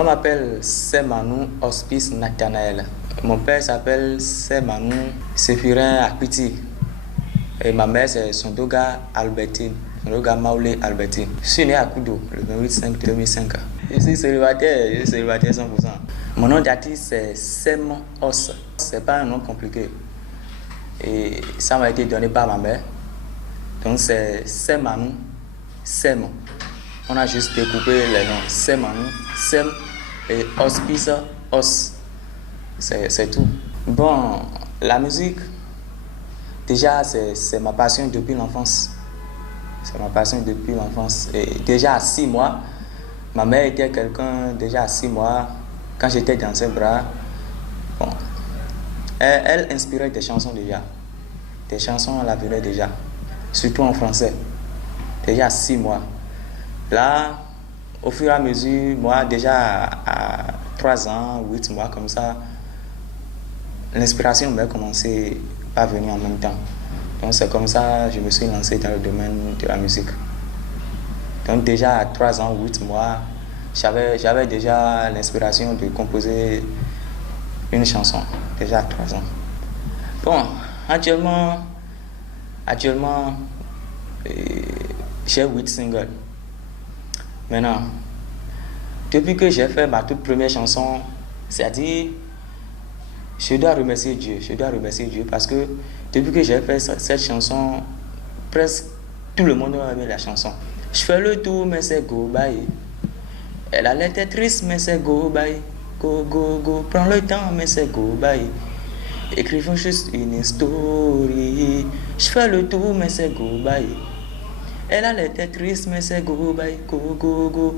Moi, je m'appelle Semanou Hospice Nathanaël. Mon père s'appelle Semanou Sephirin Akpiti. Et ma mère, c'est Sondoga Albertine. Sondoga Maulé Albertine. Je suis né à Kudo, le 28/5/2005. Je suis célibataire 100%. Mon nom d'artiste, c'est Sem Os. C'est pas un nom compliqué. Et ça m'a été donné par ma mère. Donc c'est Semanou, Sem. On a juste découpé les noms. Semanou, Sem et Hospice, Os. C'est tout. Bon, la musique, déjà, c'est ma passion depuis l'enfance. C'est ma passion depuis l'enfance. Et déjà à 6 mois, ma mère était quelqu'un, déjà à 6 mois, quand j'étais dans ses bras, bon, elle inspirait des chansons déjà. Des chansons, elle la venait déjà. Surtout en français. Déjà à 6 mois. Là, au fur et à mesure, moi, déjà à 3 ans, 8 mois, comme ça, l'inspiration m'a commencé à venir en même temps. Donc c'est comme ça que je me suis lancé dans le domaine de la musique. Donc déjà à 3 ans, 8 mois, j'avais déjà l'inspiration de composer une chanson, déjà à 3 ans. Bon, actuellement j'ai 8 singles. Maintenant, depuis que j'ai fait ma toute première chanson, c'est-à-dire, je dois remercier Dieu parce que depuis que j'ai fait cette chanson, presque tout le monde a aimé la chanson. Je fais le tour, mais c'est go, bye. Elle a l'air triste, mais c'est go, bye. Go, go, go, prends le temps, mais c'est go, bye. Écrivons juste une story. Je fais le tour, mais c'est go, bye. Elle a l'air triste, mais c'est go, bye. Go, go, go,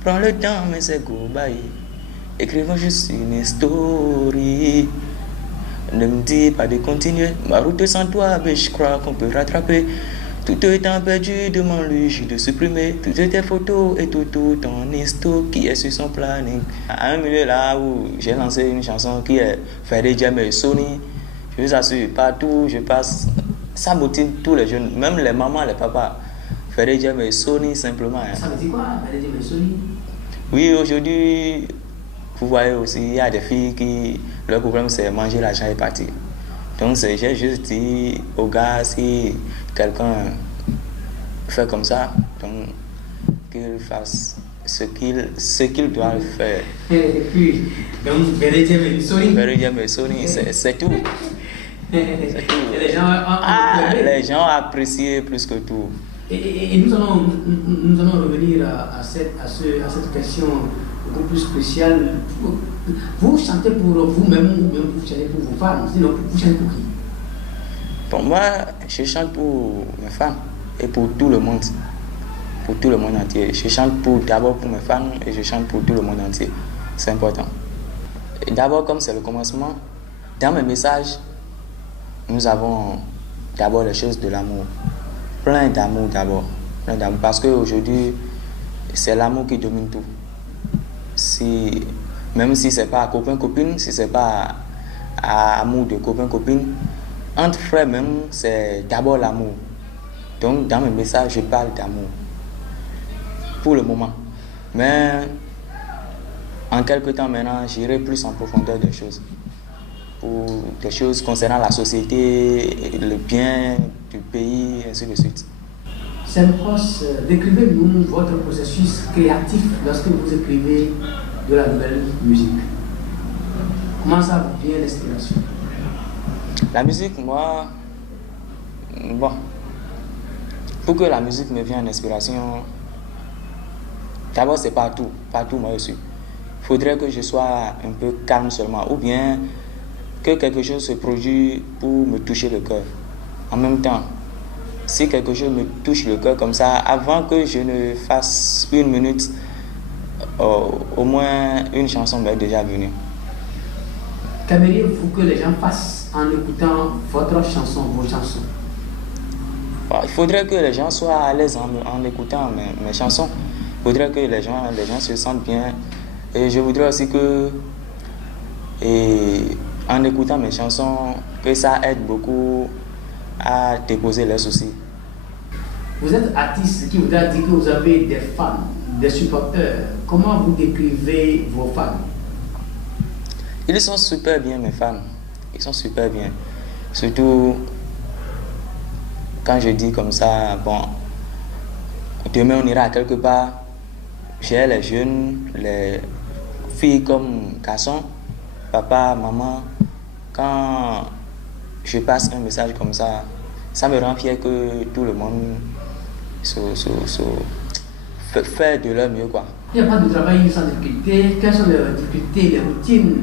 prends le temps, mais c'est go, bye. Écrivons juste une story. Ne me dis pas de continuer. Ma route sans toi, mais je crois qu'on peut rattraper. Tout étant perdu, demande-lui juste de supprimer toutes tes photos et tout ton histo qui est sur son planning. À un milieu là où j'ai lancé une chanson qui est Ferry Jam et Sony, je vous assure, partout je passe, ça motive tous les jeunes, même les mamans, les papas. Ferry Jam et Sony simplement. Hein. Ça veut dire quoi, Ferry Jam et Sony? Oui, aujourd'hui, vous voyez aussi, il y a des filles qui, leur problème c'est manger l'argent et partir. Donc j'ai juste dit aux gars, si quelqu'un fait comme ça, donc qu'il fasse ce qu'il doit faire. Et puis, donc Ferry Jam et Sony, c'est tout. C'est tout. Et les gens ont apprécié plus que tout. Et nous allons revenir à cette question beaucoup plus spéciale. Vous chantez pour vous-même ou bien vous chantez pour vos fans? Sinon, vous chantez pour qui? Pour moi, je chante pour mes fans et pour tout le monde. Pour tout le monde entier. Je chante d'abord pour mes fans et je chante pour tout le monde entier. C'est important. D'abord, comme c'est le commencement, dans mes messages, nous avons d'abord les choses de l'amour. Plein d'amour d'abord. Parce qu'aujourd'hui, c'est l'amour qui domine tout. Même si ce n'est pas copain-copine, si ce n'est pas amour de copain-copine, entre frères même, c'est d'abord l'amour. Donc dans mes messages, je parle d'amour. Pour le moment. Mais en quelque temps maintenant, j'irai plus en profondeur des choses. Pour des choses concernant la société, le bien du pays, et ainsi de suite. Sempros, décrivez-nous votre processus créatif lorsque vous écrivez de la nouvelle musique. Comment ça vous vient l'inspiration? La musique, moi, bon, pour que la musique me vienne en inspiration, d'abord c'est partout moi je suis. Il faudrait que je sois un peu calme seulement, ou bien que quelque chose se produise pour me toucher le cœur. En même temps, si quelque chose me touche le cœur comme ça, avant que je ne fasse 1 minute, au moins une chanson m'est déjà venue. Qu'aimeriez-vous que les gens fassent en écoutant votre chanson, vos chansons? Il faudrait que les gens soient à l'aise en écoutant mes chansons. Il faudrait que les gens se sentent bien. Et je voudrais aussi que, en écoutant mes chansons, que ça aide beaucoup à déposer leurs soucis. Vous êtes artiste, ce qui voudrait dire que vous avez des fans, des supporters, comment vous décrivez vos fans? Ils sont super bien, mes fans. Ils sont super bien. Surtout quand je dis comme ça, bon, demain on ira quelque part. J'ai les jeunes, les filles comme garçons, papa, maman. Quand je passe un message comme ça me rend fier que tout le monde fait de leur mieux, quoi. Il n'y a pas de travail sans difficulté. Quelles sont les difficultés, les routines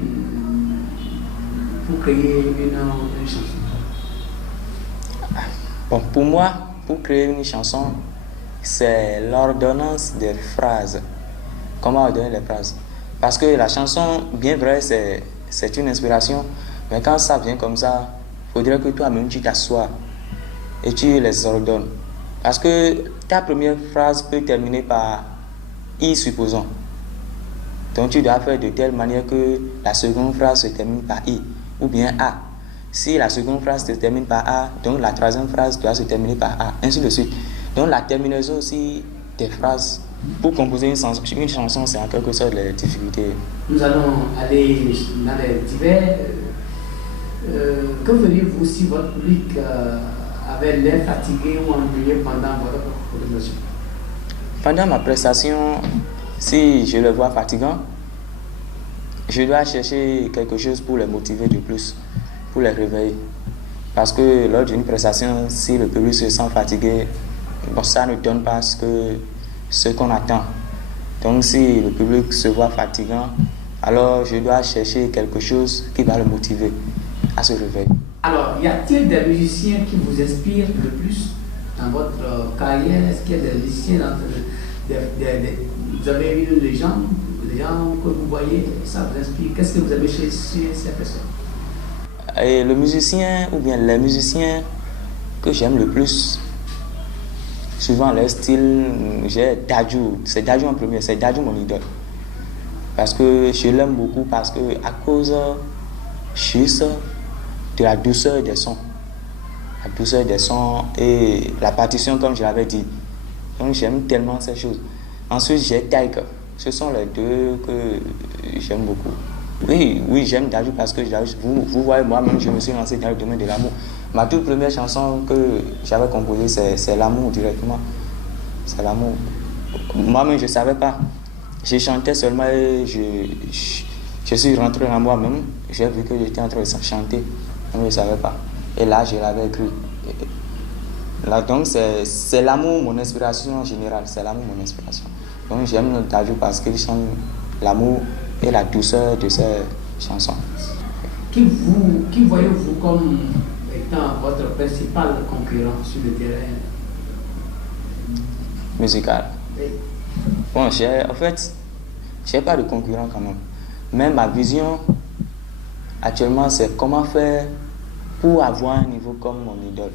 pour créer une chanson? Bon, pour moi, pour créer une chanson, c'est l'ordonnance des phrases. Comment ordonner les phrases? Parce que la chanson, bien vrai, c'est une inspiration, mais quand ça vient comme ça, il faudrait que toi-même tu t'assoies et tu les ordonnes. Parce que ta première phrase peut terminer par I, supposons. Donc tu dois faire de telle manière que la seconde phrase se termine par I ou bien A. Si la seconde phrase se termine par A, donc la troisième phrase doit se terminer par A, ainsi de suite. Donc la terminaison aussi des phrases pour composer une chanson, c'est en quelque sorte les difficultés. Nous allons aller dans les divers. Que feriez-vous si votre public avait l'air fatigué ou ennuyé pendant votre prestation? Pendant ma prestation, si je le vois fatigant, je dois chercher quelque chose pour les motiver de plus, pour les réveiller. Parce que lors d'une prestation, si le public se sent fatigué, bon, ça ne donne pas ce qu'on attend. Donc si le public se voit fatigant, alors je dois chercher quelque chose qui va le motiver à se réveiller. Alors, y a-t-il des musiciens qui vous inspirent le plus dans votre carrière? Est-ce qu'il y a des musiciens vous avez une légende, des gens que vous voyez, ça vous inspire? Qu'est-ce que vous avez chez ces personnes? Et le musicien, ou bien les musiciens que j'aime le plus, souvent leur style, j'ai Dadju. C'est Dadju en premier, c'est Dadju mon idole. Parce que je l'aime beaucoup, parce que à cause juste de la douceur des sons. La douceur des sons et la partition, comme je l'avais dit. Donc j'aime tellement ces choses. Ensuite, j'ai Taika. Ce sont les deux que j'aime beaucoup. Oui, j'aime Dadju parce que vous voyez, moi-même, je me suis lancé dans le domaine de l'amour. Ma toute première chanson que j'avais composée, c'est l'amour directement. C'est l'amour. Moi-même, je ne savais pas. Je chantais seulement et je suis rentré dans moi-même. J'ai vu que j'étais en train de chanter. Je ne savais pas. Et là, je l'avais écrit. Là, donc, c'est l'amour, mon inspiration en général. C'est l'amour, mon inspiration. Donc, j'aime Dadju parce qu'il chante l'amour et la douceur de ses chansons. Qui voyez-vous comme étant votre principal concurrent sur le terrain musical? Oui. Bon, en fait, je n'ai pas de concurrent quand même. Mais ma vision actuellement, c'est comment faire pour avoir un niveau comme mon idole.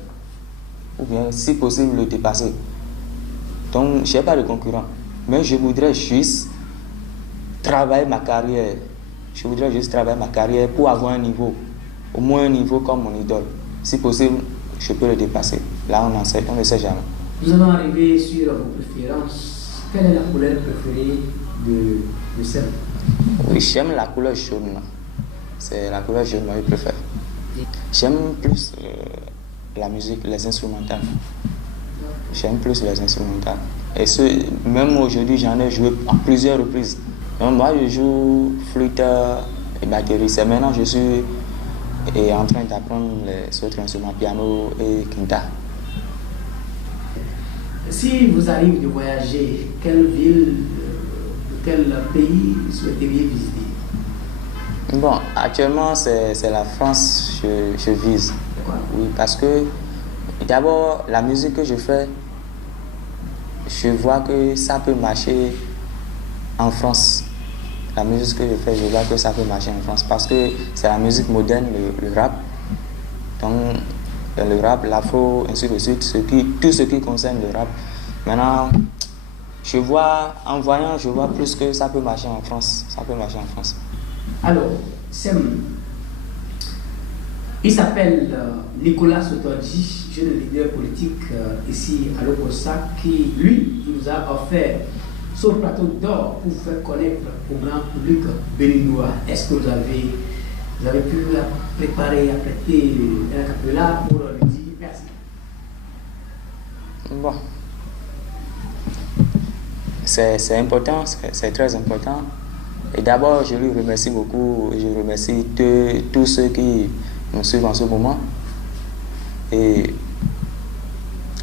Ou bien, si possible, le dépasser. Donc, je n'ai pas de concurrent. Mais je voudrais juste travailler ma carrière. Je voudrais juste travailler ma carrière pour avoir un niveau. Au moins un niveau comme mon idole. Si possible, je peux le dépasser. Là, on ne sait jamais. Nous allons arriver sur vos préférences. Quelle est la couleur préférée de celle? Oui, j'aime la couleur jaune. C'est la couleur jaune que je préfère. J'aime plus la musique, les instrumentales. J'aime plus les instrumentales. Et même aujourd'hui, j'en ai joué à plusieurs reprises. Donc, moi, je joue flûte et batterie. C'est maintenant que je suis en train d'apprendre les autres instruments, piano et quinta. Si vous arrivez de voyager, quelle ville, quel pays souhaiteriez visiter? Bon, actuellement, c'est la France que je vise. Oui, parce que d'abord, la musique que je fais, je vois que ça peut marcher en France. La musique que je fais, je vois que ça peut marcher en France parce que c'est la musique moderne, le rap. Donc, le rap, l'afro, ainsi de suite, tout ce qui concerne le rap. Maintenant, en voyant, je vois plus que ça peut marcher en France. Ça peut marcher en France. Alors, Sem, il s'appelle Nicolas Sotoadji, jeune leader politique ici à Lokossa, qui, lui, nous a offert sur le plateau d'or pour vous faire connaître au grand public béninois. Est-ce que vous avez pu préparer, apprêter un capella pour lui dire merci? Bon. C'est important, c'est très important. Et d'abord, je lui remercie beaucoup. Je remercie tous ceux qui nous suivent en ce moment. Et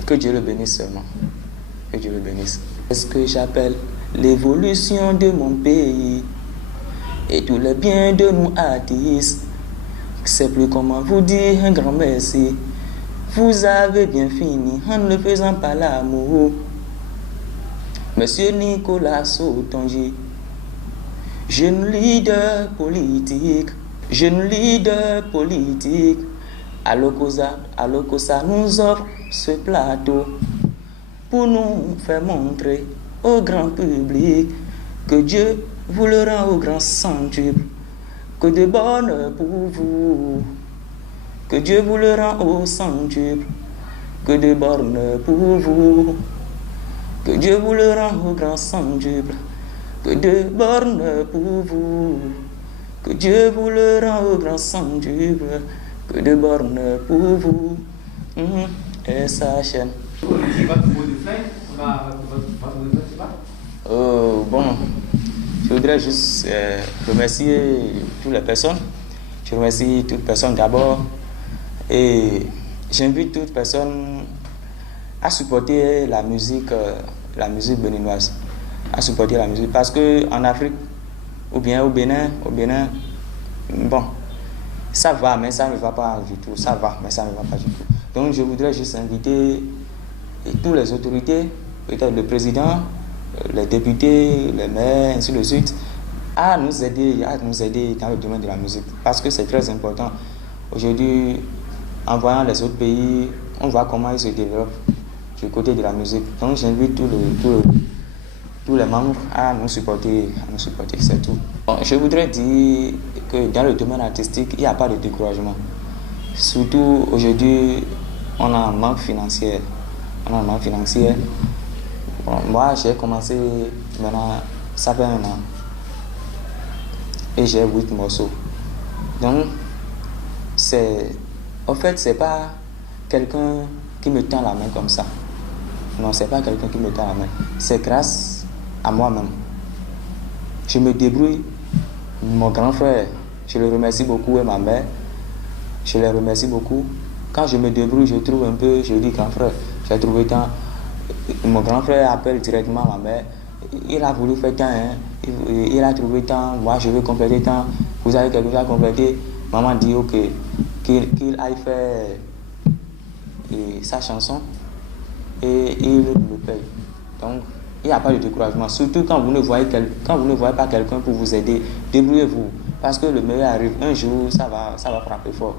que Dieu le bénisse seulement. Que Dieu le bénisse. C'est ce que j'appelle l'évolution de mon pays et tous les biens de nous artistes. Je ne sais plus comment vous dire un grand merci. Vous avez bien fini en ne faisant pas l'amour. Monsieur Nicolas Sautangy, jeune leader politique, à l'Ocosa nous offre ce plateau pour nous faire montrer au grand public que Dieu vous le rend au grand centuple, que de bonheur pour vous, que Dieu vous le rend au centuple, que de bonheur pour vous, que Dieu vous le rend au grand centuple, que de bonheur pour vous, que Dieu vous le rend au grand centuple, que de bonheur pour vous. Et sa chaîne. Votre mot de fin, votre mot de fin, c'est pas? Bon, je voudrais juste remercier toutes les personnes. Je remercie toutes les personnes d'abord et j'invite toutes les personnes à supporter la musique béninoise, à supporter la musique parce que en Afrique ou bien au Bénin, bon, ça va mais ça ne va pas du tout, ça va mais ça ne va pas du tout. Donc je voudrais juste inviter toutes les autorités, peut-être le président, les députés, les maires, ainsi de suite, à nous aider dans le domaine de la musique. Parce que c'est très important. Aujourd'hui, en voyant les autres pays, on voit comment ils se développent du côté de la musique. Donc j'invite tous les membres à nous supporter, c'est tout. Bon, je voudrais dire que dans le domaine artistique, il n'y a pas de découragement. Surtout aujourd'hui, on a un manque financier. Bon, moi, j'ai commencé maintenant, ça fait 1 an. Et j'ai 8 morceaux. Donc, en fait, c'est pas quelqu'un qui me tend la main comme ça. Non, c'est pas quelqu'un qui me tend la main. C'est grâce à moi-même. Je me débrouille. Mon grand frère, je le remercie beaucoup, et ma mère, je les remercie beaucoup. Quand je me débrouille, je trouve un peu, je dis grand frère, j'ai trouvé tant. Mon grand frère appelle directement ma mère. Il a voulu faire tant, hein. Il a trouvé tant. Moi, je veux compléter tant. Vous avez quelque chose à compléter. Maman dit ok, qu'il aille faire sa chanson et il me paye. Donc, il n'y a pas de découragement. Surtout quand vous ne voyez pas quelqu'un pour vous aider, débrouillez-vous. Parce que le meilleur arrive. Un jour, ça va frapper fort.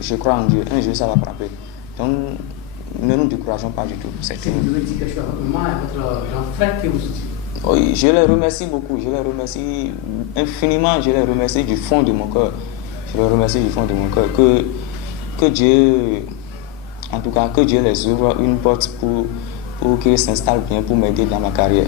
Je crois en Dieu. Un jour, ça va frapper. Donc, ne nous décourageons pas du tout. C'est vous devez dire quelque chose à votre maman et à votre grand frère qui vous soutient. Oui, je les remercie beaucoup. Je les remercie infiniment. Je les remercie du fond de mon cœur. Je les remercie du fond de mon cœur. Que Dieu, en tout cas, que Dieu les ouvre une porte pour qu'ils s'installent bien, pour m'aider dans ma carrière.